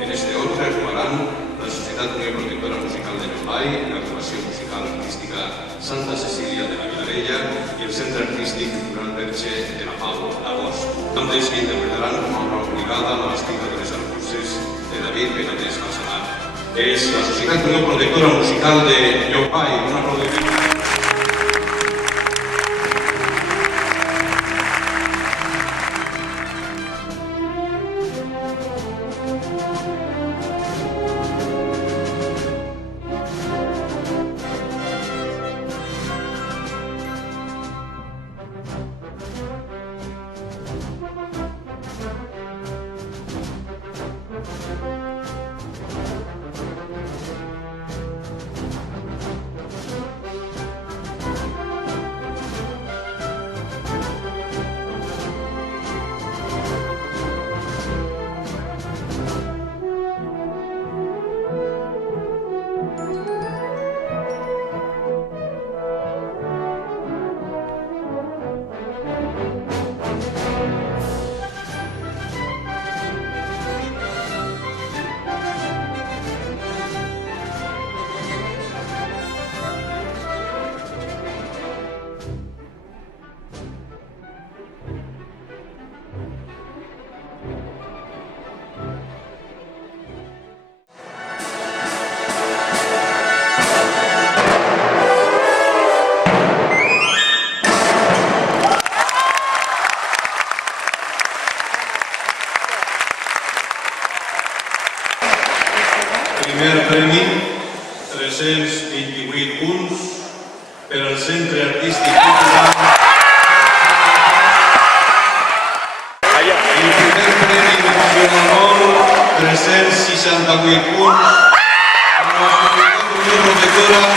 En este orden actuarán la Societat Unió Protectora Musical de Llombai, l'Agrupació Musical Artística Santa Cecília de la Vilavella y el Centre Artístic Durán Verge de la Pau d'Agost. Bandes que interpretaran com a obra obligada la Vestíbula de les Arcusses de David Benítez Massanar. És la Societat Unió Protectora Musical de Llombai. Un aplaudiment. Primer premi, 328 punts per al Centre Artístic Cultural. El primer premi d'Edició d'Honor, 368 punts per a la Societat Unió Protectora